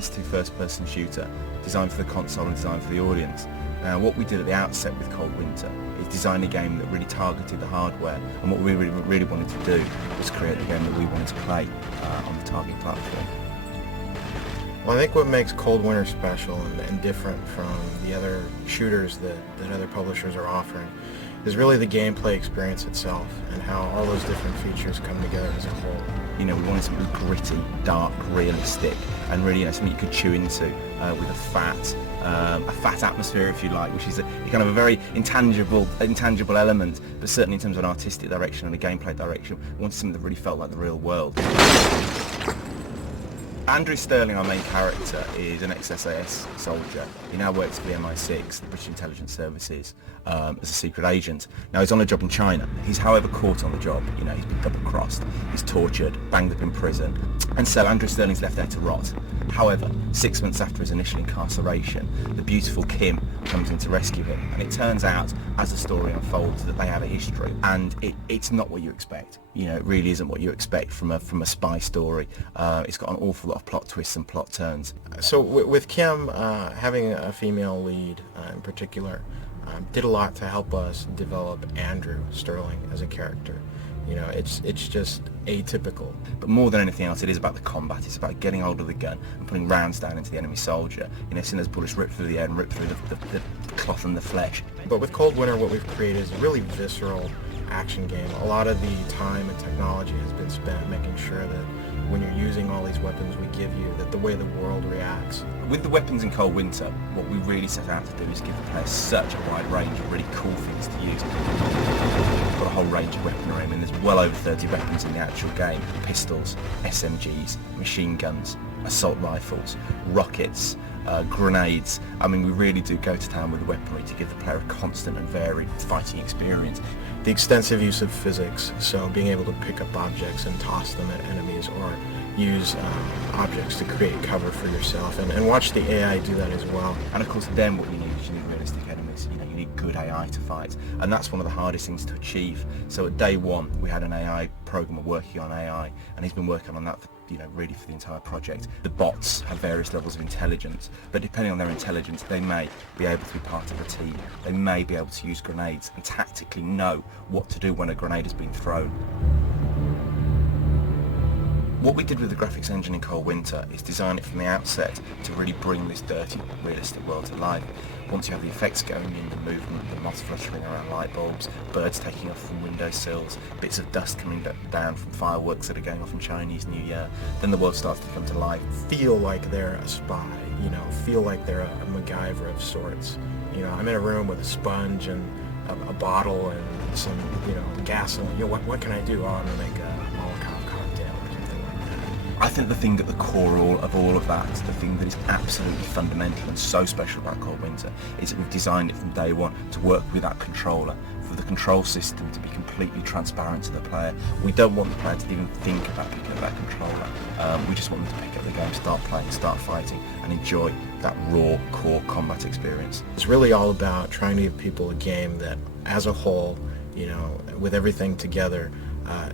PS2 first-person shooter designed for the console and designed for the audience. Now, what we did at the outset with Cold Winter is design a game that really targeted the hardware, and what we really wanted to do was create the game that we wanted to play on the target platform. Well, I think what makes Cold Winter special and different from the other shooters that other publishers are offering is really the gameplay experience itself and how all those different features come together as a whole. You know, we wanted something gritty, dark, realistic, and really, something you could chew into with a fat atmosphere, if you like, which is a kind of a very intangible element, but certainly in terms of an artistic direction and a gameplay direction, we wanted something that really felt like the real world. Andrew Sterling, our main character, is an ex-SAS soldier. He now works for the MI6, the British Intelligence Services, as a secret agent. Now, he's on a job in China. He's, however, caught on the job. You know, he's been double-crossed, he's tortured, banged up in prison, and so Andrew Sterling's left there to rot. However, 6 months after his initial incarceration, the beautiful Kim comes in to rescue him, and it turns out, as the story unfolds, that they have a history, and it's not what you expect. You know, it really isn't what you expect from a spy story. It's got an awful lot of plot twists and plot turns. So with Kim, having a female lead in particular, did a lot to help us develop Andrew Sterling as a character. You know, it's just atypical. But more than anything else, it is about the combat. It's about getting hold of the gun and putting rounds down into the enemy soldier. You know, seeing those bullets rip through the air and rip through the cloth and the flesh. But with Cold Winter, what we've created is a really visceral action game. A lot of the time and technology has been spent making sure that when you're using all these weapons we give you, that the way the world reacts. With the weapons in Cold Winter, what we really set out to do is give the player such a wide range of really cool things to use. We've got a whole range of weaponry. I mean, there's well over 30 weapons in the actual game. Pistols, SMGs, machine guns, assault rifles, rockets, grenades. I mean, we really do go to town with the weaponry to give the player a constant and varied fighting experience. The extensive use of physics, so being able to pick up objects and toss them at enemies, or use objects to create cover for yourself, and watch the AI do that as well. And of course, then what you need is realistic enemies. You know, you need good AI to fight, and that's one of the hardest things to achieve. So at day one, we had an AI programmer working on AI, and he's been working on that for, really for the entire project. The bots have various levels of intelligence, but depending on their intelligence, they may be able to be part of a team. They may be able to use grenades and tactically know what to do when a grenade has been thrown. What we did with the graphics engine in Cold Winter is design it from the outset to really bring this dirty, realistic world to life. Once you have the effects going in, the movement, the moths fluttering around light bulbs, birds taking off from windowsills, bits of dust coming down from fireworks that are going off in Chinese New Year, then the world starts to come to life. Feel like they're a spy, feel like they're a MacGyver of sorts. I'm in a room with a sponge and a bottle and some, gasoline. What can I do? Oh, I'm going to make a Molotov cocktail or something like that. I think the thing at the core of all of that, the thing that is absolutely fundamental and so special about Cold Winter, is that we've designed it from day one to work with that controller, for the control system to be completely transparent to the player. We don't want the player to even think about picking up that controller. We just want them to pick up the game, start playing, start fighting, and enjoy that raw, core combat experience. It's really all about trying to give people a game that, as a whole, with everything together,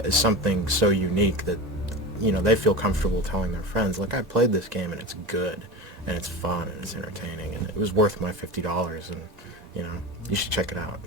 is something so unique that they feel comfortable telling their friends, like, I played this game and it's good and it's fun and it's entertaining and it was worth my $50, and you should check it out.